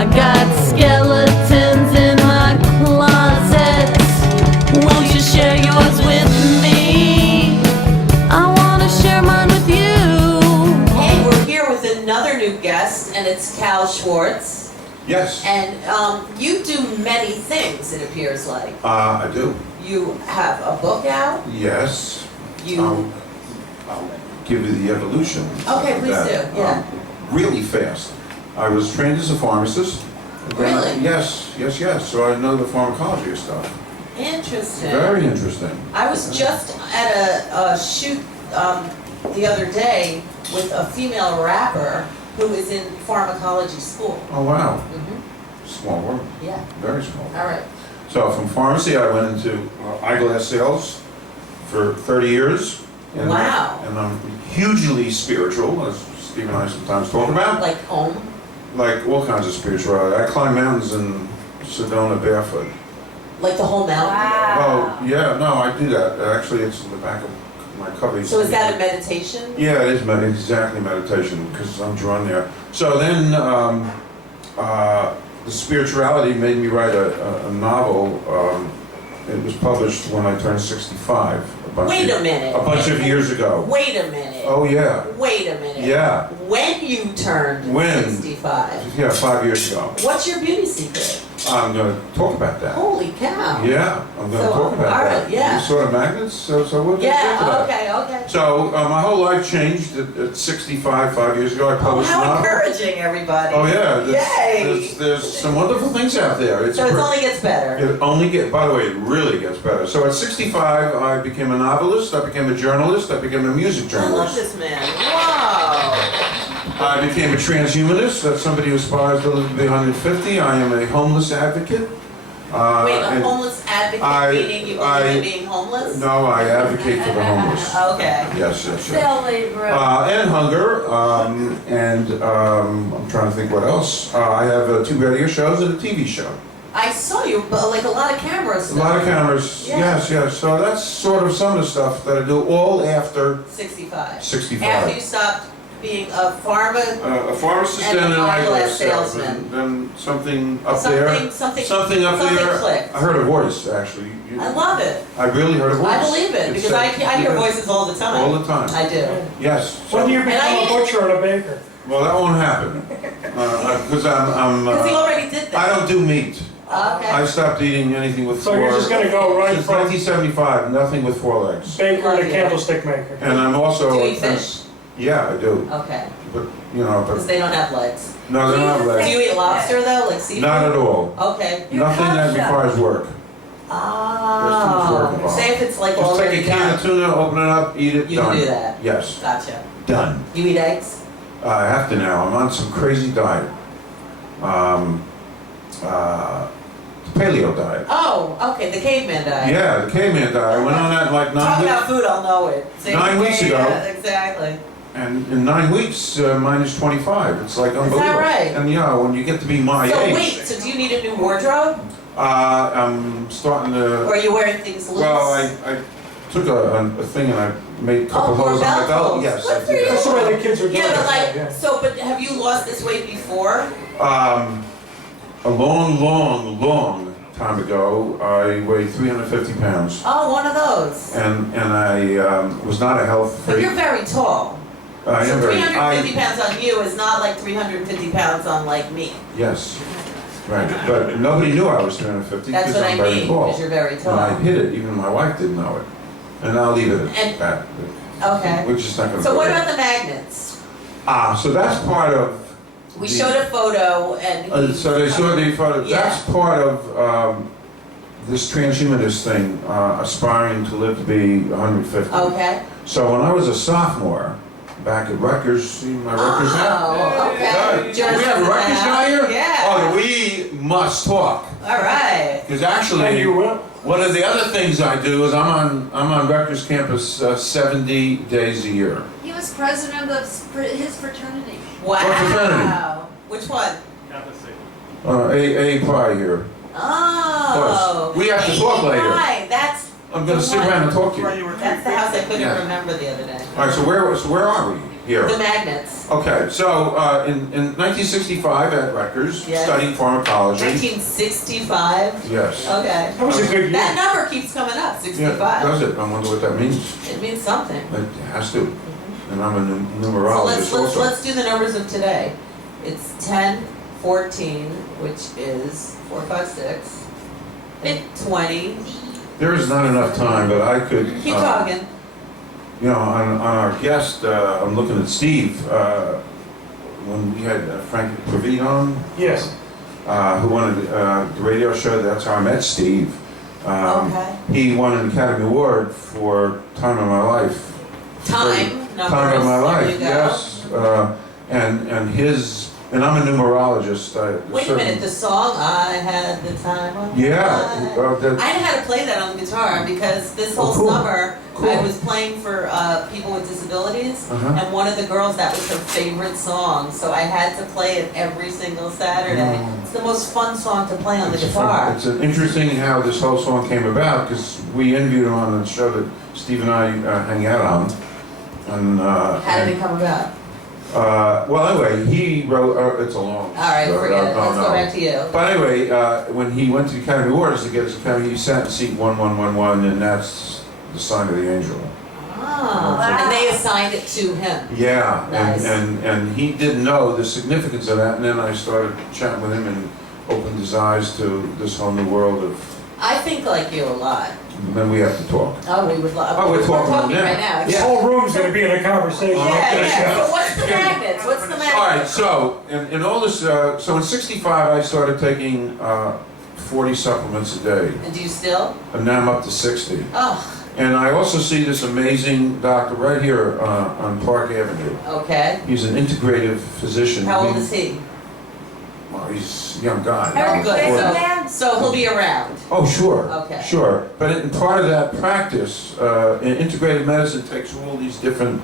I got skeletons in my closet. Won't you share yours with me? I want to share mine with you. Hey, we're here with another new guest, and it's Cal Schwartz. Yes. And you do many things, it appears like. I do. You have a book out. Yes. You. I'll give you the evolution. Okay, of please that, do. Yeah. Really fast. I was trained as a pharmacist. Really? Yes. So I know the pharmacology of stuff. Interesting. Very interesting. I was just at a shoot the other day with a female rapper who is in pharmacology school. Oh wow. Mm-hmm. Small world. Yeah. Very small. All right. So from pharmacy, I went into eyeglass sales for 30 years. And Wow. And I'm hugely spiritual, as Steve and I sometimes talk about. Like Om. Like all kinds of spirituality. I climb mountains in Sedona barefoot. Like the whole mountain. Oh, yeah, no, I do that. Actually, it's in the back of my cubby. So is that a meditation? Yeah, it is exactly meditation, because I'm drawn there. So then, the spirituality made me write a novel. It was published when I turned 65. Wait a minute. A bunch of years ago. Wait a minute. Oh, yeah. Wait a minute. Yeah. When you turned When? 65. Yeah, 5 years ago. What's your beauty secret? I'm going to talk about that. Holy cow. Yeah, I'm going to So, talk about all that. right, yeah. You sort of magnets, so we'll get to Yeah, that. okay. So my whole life changed at 65, 5 years ago. I Oh, published a how novel. encouraging, everybody. Oh yeah, Yay. there's some wonderful things out there. So it only gets better. It only get. By the way, it really gets better. So at 65, I became a novelist. I became a journalist. I became a music I love journalist. this man. Wow. I became a transhumanist. That's somebody who aspires to live to be 150. I am a homeless advocate. Wait, a and homeless advocate, meaning you believe in being homeless? No, I advocate for the homeless. Okay. Yes. Celebrate. And hunger, I'm trying to think what else. I have 2 radio shows and a TV show. I saw you, but like a lot of cameras. A lot of cameras, Yeah. yes. So that's sort of some of the stuff that I do all after 65. 65. After you stopped being a A pharmacist And and an an eyeglass eyeglass salesman. salesman. Then something up there. Something up something there. clicked. I heard a voice, actually. I love it. I really heard a voice. I believe it, because I hear voices all the time. All the time. I do. Yes. When do you And I become a need- butcher and a baker? Well, that won't happen. Because I'm Because he already did that. I don't do meat. Okay. I stopped eating anything with So 4. you're just gonna go right Since from 1975, nothing with 4 legs. baker to candlestick maker? And I'm also. Do you eat fish? Yeah, I do. Okay. But Because they don't have legs. no, they're not Do legs. you eat lobster though, like seafood? Not at all. Okay. Nothing that requires work. Oh. involved. Say if it's like Just already take a can done. of tuna, open it up, eat it, You done. can do that. Yes, Gotcha. done. You eat eggs? I have to now. I'm on some crazy diet. Paleo diet. Oh, okay, the caveman diet. Yeah, the caveman diet. I went on that in like 9 Talk weeks. about food, I'll know it. Say 9 weeks ago. Yeah, exactly. And in 9 weeks, minus 25. It's like unbelievable. right? And yeah, when you get to be my So age, wait, so do you need a new wardrobe? I'm starting to. Or are you wearing things loose? Well, I took a thing and I made a couple more holes on my belt belt. holes. Yes, Good I for did you. That's the way the kids are doing Yeah, but it. like, Yeah. so, but have you lost this weight before? A long time ago, I weighed 350 pounds. Oh, one of those. And I was not a health But freak. you're very tall. I So am very. 350 pounds on you is not like 350 pounds on like me. Yes, right. But nobody knew I was 350 That's because what I I'm very mean, tall. because you're very And I tall. hid it. Even my wife didn't know it. And I'll leave it at And- that. Okay. We're just not going to. So what about the magnets? So that's part of. We the- showed a photo and. So they saw the photo. Yeah. That's part of this transhumanist thing, aspiring to live to be 150. Okay. So when I was a sophomore, back at Rutgers, see my Rutgers hat? Oh, okay. Good. We have a Rutgers guy here? Yeah. Oh, we must talk. All right. Because And actually, you will. one of the other things I do is I'm on Rutgers campus 70 days a year. He was president of his fraternity. Wow. What fraternity? Which one? A Pi here. Oh. We have to talk later. Right. That's I'm going to sit around and talk to you. That's the house I couldn't Yeah. remember the other day. All right, so where are we? here. The magnets. Okay, so in 1965 at Rutgers, Yes. studying pharmacology. 1965? Yes. Okay. That was a good That year. number keeps coming up, Yeah, 65. does it? I wonder what that means. It means something. It has to. And I'm a So numerologist also. let's do the numbers of today. It's 10, 14, which is 4, 5, 6, and 20. There is not enough time, but I could. Keep talking. You know, on our guest, I'm looking at Steve. When we had Frank Previte on, Yes. who wanted the radio show, that's how I met Steve. Okay. He won an Academy Award for Time of My Life. Time, numbers. Time of My There Life, you go. yes. And I'm a numerologist. Wait a minute, the song, I had the time of my Yeah. life. I know how to play that on the guitar because this whole cool. summer Cool. I was playing for people with disabilities, Uh-huh. and one of the girls, that was her favorite song, so I had to play it every single Saturday. It's the most fun song to play on the guitar. It's interesting how this whole song came about because we interviewed him on the show that Steve and I hang out on. And, How did it come about? well, anyway, he wrote. It's a long. All right, story. forget it. No, Let's no. go back to you. But anyway, when he went to the Academy Awards to get his Academy, he sat in seat 1111, and that's the sign of the angel. Oh, and they assigned it to him. Yeah, Nice. and he didn't know the significance of that, and then I started chatting with him and opened his eyes to this whole new world of. I think like you a lot. Then we have to talk. Oh, we would love. Oh, we're talking now. right now. This Yeah. whole room's gonna be in a conversation. Yeah, yeah. So what's the magnets? What's the magnets? All right, so in all this, so in '65 I started taking 40 supplements a day, And do you still? and now I'm up to 60. Oh, And I also see this amazing doctor right here on Park Avenue. okay. He's an integrative physician. How old is he? Well, he's a young guy. Oh, good. Or- So he'll be around. Oh, sure. Okay. Sure. But in part of that practice, in integrative medicine takes all these different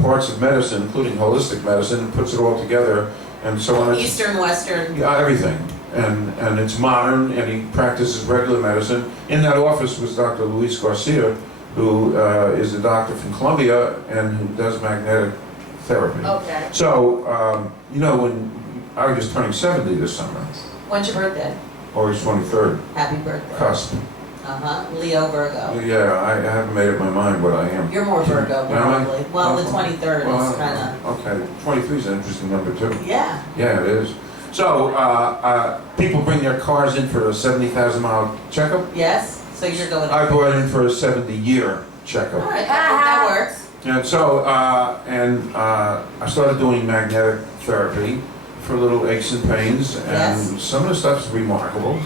parts of medicine, including holistic medicine, and puts it all together. And so when it's Eastern, Western. yeah, everything. And it's modern, and he practices regular medicine. In that office was Dr. Luis Garcia, who is a doctor from Colombia and who does magnetic therapy. Okay. So, you know, when I was just turning 70 this summer, When's your birthday? August 23rd, Happy birthday. cusp. Uh-huh. Leo Virgo. Yeah, I haven't made up my mind what I am. You're more Virgo, Am I? probably. Well, the 23rd Well, is kind okay, 23 is an interesting number too. of. Yeah. Yeah, it is. So, people bring their cars in for a 70,000 mile checkup. Yes. So you're going. I brought in for a 70-year All checkup. right. That works. And so, I started doing magnetic therapy for little aches and pains, and Yes. some of the stuff's remarkable.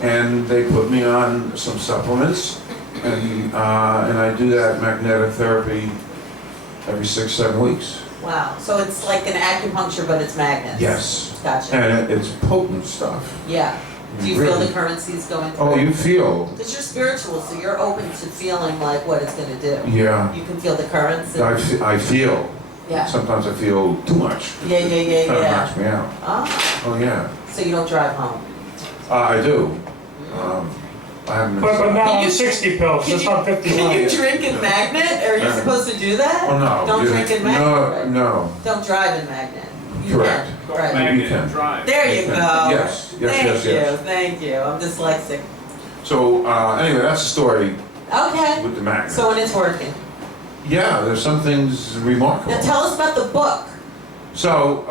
And they put me on some supplements, and I do that magnetic therapy every 6-7 weeks. Wow. So it's like an acupuncture, but it's magnets. Yes, Gotcha. and it's potent stuff. Yeah. Do you feel Really. the currencies going through? Oh, you feel? Because you're spiritual, so you're open to feeling like what it's going to do. Yeah, You can feel the currents. And, I feel. yeah. Sometimes I feel too much. Yeah, yeah, yeah, Kind of yeah. knocks me out. Ah. Oh yeah, So you don't drive home. I do. I haven't. But Can now you- I'm 60 pills, Can just you, on can you 59. drink in magnet? Are you Yeah. supposed to do that? Oh no. Don't you- drink in magnet. No, right? no. Don't drive in magnet. You Correct. Can. Right. Magnet and drive. There you You go. can. Yes, yes, Thank yes, you. yes. Thank you. I'm dyslexic. So anyway, that's the story Okay. with the magnet. So when it's working. Yeah, there's some things remarkable. Now tell us about the book. So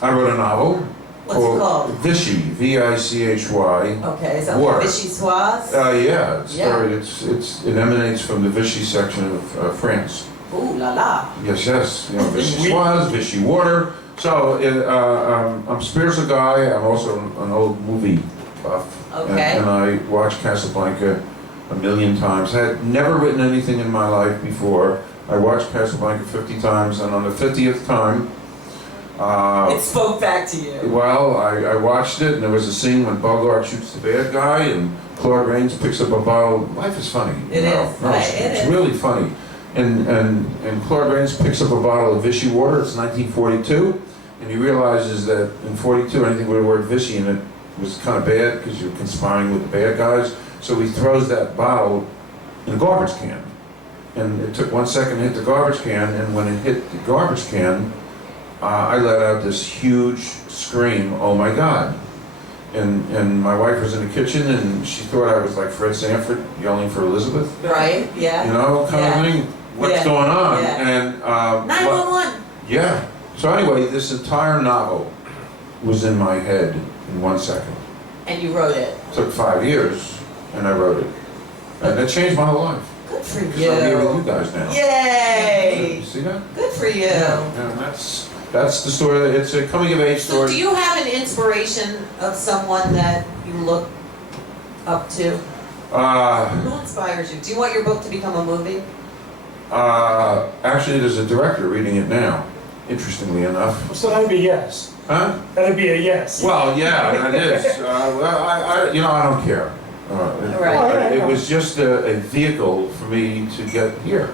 I wrote a novel What's it called? Vichy, V-I-C-H-Y. Okay. Is that Water. like Vichyssoise? Yeah, it's Yeah. very, it emanates from the Vichy section of France. Ooh la la. Yes, yes. You know, Vichy swans, Vichy water. So I'm a spiritual guy. I'm also an old movie buff. Okay. And I watched Casablanca a million times. Had never written anything in my life before. I watched Casablanca 50 times, and on the 50th time, It spoke back to you. well, I watched it, and there was a scene when Bogart shoots the bad guy, and Claude Rains picks up a bottle. Life is funny. It you know? is. No, it's, It it's is. really funny. And Claude Rains picks up a bottle of Vichy water. It's 1942, and he realizes that in 42, anything with the word Vichy in it was kind of bad because you're conspiring with the bad guys. So he throws that bottle in a garbage can. and it took 1 second to hit the garbage can, and when it hit the garbage can, I let out this huge scream, "Oh my God." And my wife was in the kitchen, and she thought I was like Fred Sanford yelling for Elizabeth, Right, yeah. you know, kind Yeah. of thing. What's Yeah. going on? Yeah. And 911. yeah. So anyway, this entire novel was in my head in 1 second. And you wrote it. Took 5 years, and I wrote it, and it changed my whole life. Good for 'Cause I'm here with you you. guys now. Yay! You see that? Good for you. And that's the story. It's a coming of age So story. do you have an inspiration of someone that you look up to? Who inspires you? Do you want your book to become a movie? Actually, there's a director reading it now. Interestingly enough. So that'd be yes. Huh? That'd be a yes. Well, yeah, that is. Well, I don't care. Right. It was just a vehicle for me to get here.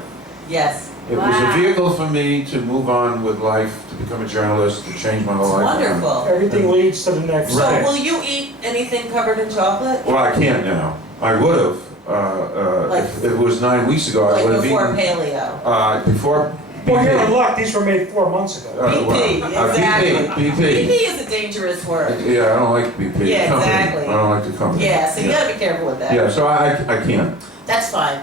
Yes. It was a Wow. vehicle for me to move on with life, to become a journalist, to change my whole life. Wonderful. Everything leads to the next So Right. will you eat anything covered in chocolate? Well, I can't now. I would have. Like- If it was 9 weeks ago, I Like would have before eaten. paleo? Before Well, you're in BP. luck. These were made 4 months ago. BP, exactly. BP. BP is a dangerous word. Yeah, I don't like BP. Yeah, Company. exactly. I don't like the company. Yeah, so you gotta be careful with that. Yeah, so I can't. That's fine.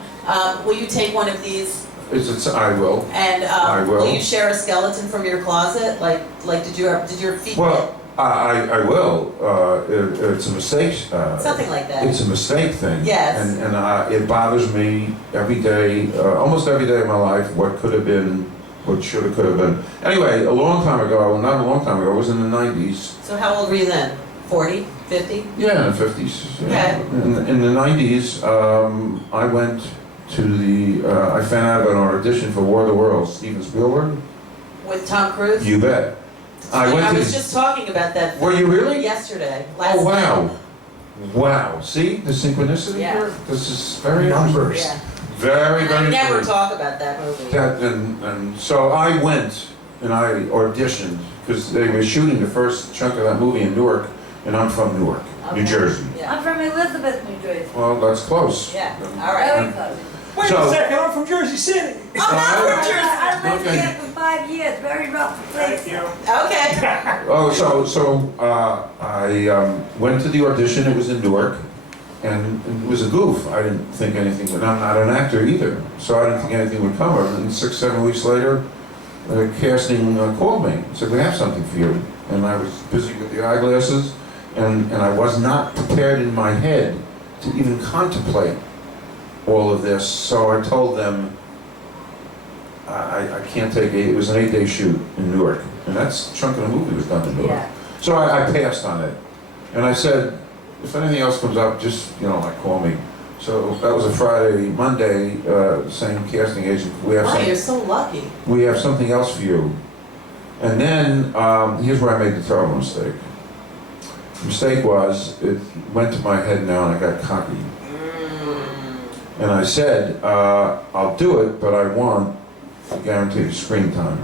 Will you take one of these I will. and I will. you share a skeleton from your closet? Like did your feet Well, I will. It's a mistake. get something like that? It's a mistake thing. Yes. And it bothers me every day, almost every day of my life, what could have been, what should have, could have been. Anyway, a long time ago, well, not a long time ago, it was in the 90s. So how old were you then? 40? 50? Yeah, in the 50s. Okay. In the 90s, I went to I found out about an audition for War of the Worlds, Steven Spielberg. With Tom Cruise? You bet. I was just talking about that Were you really? yesterday. Last Oh, wow. night. Wow. See the synchronicity Yeah. here? This is very Numbers. Yeah. Very, And I very never good. talk about that movie. And so I went and I auditioned because they were shooting the first chunk of that movie in Newark, and I'm from Newark, New Okay. Jersey. Yeah. I'm from Elizabeth, New Jersey. Well, that's close. Yeah. All right. Very close. Wait So- a second. I'm from Jersey City. I'm not from Jersey. I lived Okay. here for 5 years. Very rough place. Okay. Oh, so I went to the audition. It was in Newark, and it was a goof. I didn't think anything would. I'm not an actor either, so I didn't think anything would come of it. And 6, 7 weeks later, casting called me and said, "We have something for you." And I was busy with the eyeglasses, and I was not prepared in my head to even contemplate all of this. So I told them, I can't take it. It was an 8-day shoot in Newark, and that's a chunk of the movie was done in Newark. Yeah. So I passed on it, and I said, if anything else comes up, just call me. So that was a Friday. Monday, same casting agent. Wow, you're so lucky. We have something else for you. And then here's where I made the terrible mistake. The mistake was it went to my head now, and I got cocky. And I said, I'll do it, but I want guaranteed screen time.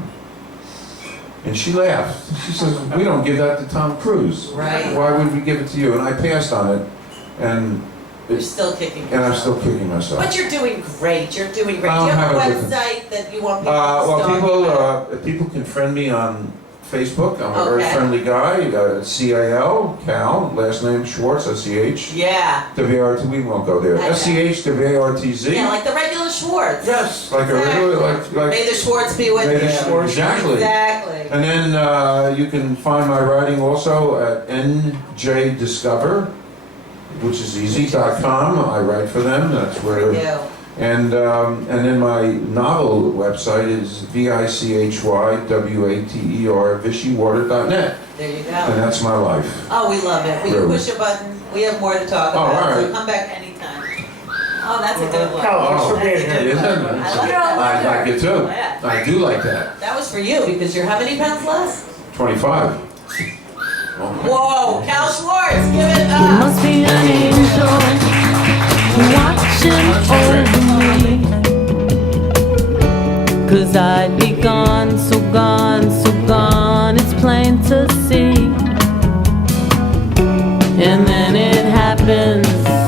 And she laughed. She says, we don't give that to Tom Cruise. Right. Why would we give it to you? And I passed on it, and You're still kicking I'm yourself. still kicking myself. But you're doing great. You're doing great. Do I'll you have a have a different- website that you want people to Well, start? people can friend me on Facebook. I'm a very Okay. friendly guy. CIL, Cal, last name Schwartz, SCH. Yeah. WART, we won't go there. I know. SCH, WARTZ. Yeah, like the regular Schwartz. Yes, like a regular, like. May the Schwartz be with May the you. Schwartz- Exactly. Exactly. And then you can find my writing also at NJDiscover, which is easy.com. I write for them. That's For where. you. And then my novel website is VICHYWATER, VishyWater.net. There you And go. that's my life. Oh, we love it. We can Really? push a button. We have more to talk Oh, about. all So right. come back anytime. Oh, that's a good one. Cal, thanks for being That's a here. good Isn't one. it? I like I that. like it too. Yeah. I do like that. That was for you because you're how many pounds less? 25. Whoa, Cal Schwartz, give it You up. must be an angel watching over me. 'Cause I'd be gone, so gone, so gone. It's plain to see. And then it happened.